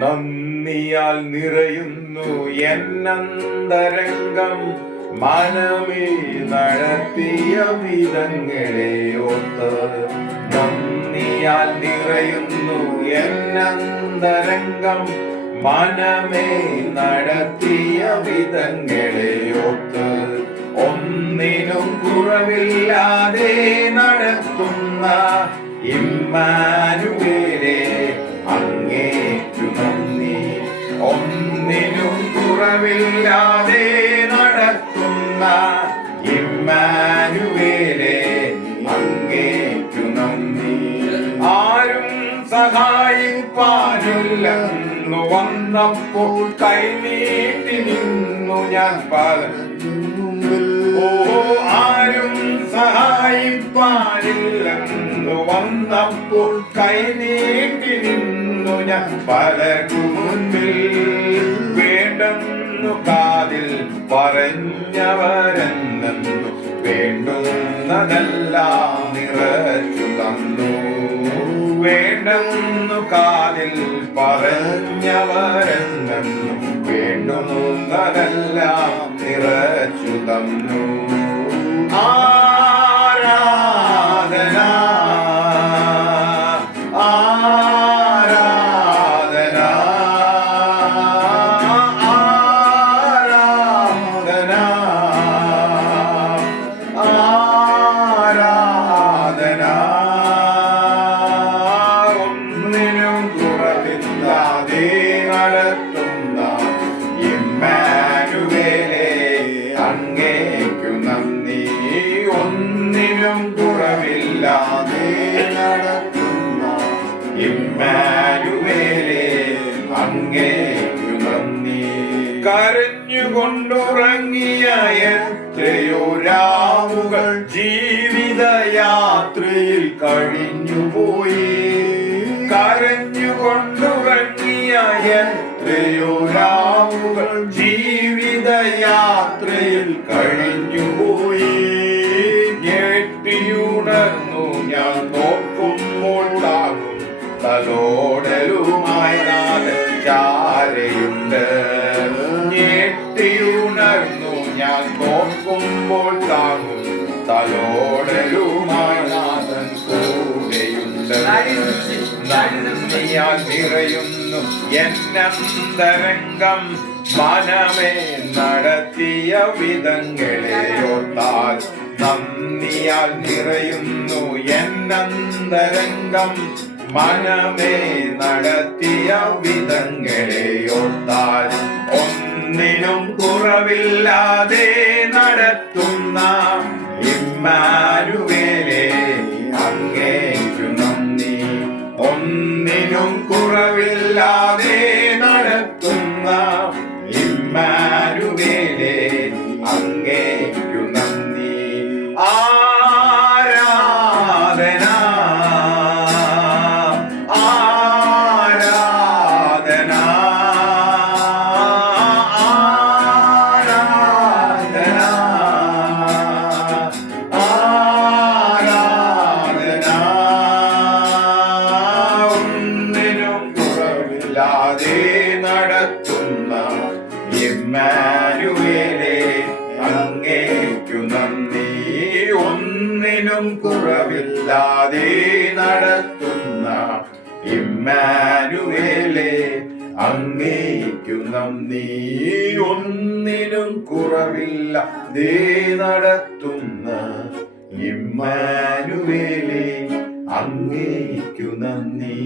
നന്ദിയാൽ നിറയുന്നു എന്നന്തരംഗം. മനമേ നടത്തിയ വിധങ്ങളെ ഓർത്ത്. നന്ദിയാൽ നിറയുന്നു എന്നന്തരംഗം. മനമേ നടത്തിയ വിധങ്ങളെ ഓർത്ത്. ഒന്നിനും കുറവില്ലാതെ നടത്തുന്ന ഇമ്മാനുവേലേ അങ്ങേക്കു നന്ദി. ഒന്നിനും കുറവില്ലാതെ നടത്തുന്ന ഇമ്മാനുവേലേ അങ്ങേക്കു നന്ദി. ആരും സഹായിപ്പാനില്ലെന്നു വന്നപ്പോൾ കൈനീട്ടി നിന്നു ഞാൻ ആരും സഹായിപ്പാനില്ലെന്നു വന്നപ്പോൾ കൈനീട്ടി നിന്നു ഞാൻ പലർക്കു മുൻപിൽ. വേണ്ടെന്നു കാതിൽ പറഞ്ഞവരെന്നു വേണ്ടുന്നതെല്ലാം നിറച്ചു തന്നു. വേണ്ടെന്നു കാതിൽ പറഞ്ഞവരെന്നു വേണ്ടുന്നതെല്ലാം നിറച്ചു തന്നു. ആരാധന ആരാധന ആരാധന ആരാധന. ഒന്നിനും കുറവില്ലാതെ നടത്തുന്ന ഇമ്മാനുവേലേ അങ്ങേക്കു നന്ദി. ഒന്നിനും കുറവില്ലാതെ നടത്തുന്ന ഇമ്മാനുവേലേ അങ്ങേക്കു നന്ദി. കരഞ്ഞുകൊണ്ടുറങ്ങിയ എത്രയോ രാവുകൾ ജീവിതയാത്രയിൽ കഴിഞ്ഞുപോയി. കരഞ്ഞുകൊണ്ടുറങ്ങിയ എത്രയോ രാവുകൾ ജീവിതയാത്രയിൽ കഴിഞ്ഞുപോയി. ഞെട്ടിയുണർന്നു ഞാൻ നോക്കുമ്പോൾ താങ്ങും തലോടലുമായി നാഥൻ ചാരയുണ്ട്. ഞെട്ടിയുണർന്നു ഞാൻ നോക്കുമ്പോൾ താങ്ങും തലോടലുമായി നാഥൻ കൂടെയുണ്ട്. നന്ദിയാൽ നിറയുന്നു എന്നന്തരംഗം. മനമേ നടത്തിയ വിധങ്ങളെ ഓർത്താൽ. നന്ദിയാൽ നിറയുന്നു എന്നന്തരംഗം. മനമേ നടത്തിയ വിധങ്ങളെ ഓർത്താൽ. ഒന്നിനും കുറവില്ലാതെ നടത്തുന്ന ഇമ്മാനുവേലേ അങ്ങേക്കു നന്ദി. ഒന്നിനും കുറവില്ലാതെ നടത്തുന്ന ഇമ്മാനുവേലേ അങ്ങേക്കു നന്ദി. ആരാധന ആരാധന ആരാധന ആരാധന. ഒന്നിനും കുറവില്ലാതെ നടത്തുന്ന ഇമ്മാനുവേലേ അങ്ങേക്കു നന്ദി. ഒന്നിനും കുറവില്ലാതെ നടത്തുന്ന ഇമ്മാനുവേലേ അങ്ങേക്കു നന്ദി. ഒന്നിനും കുറവില്ലാതെ നടത്തുന്ന ഇമ്മാനുവേലേ അങ്ങേക്കു നന്ദി.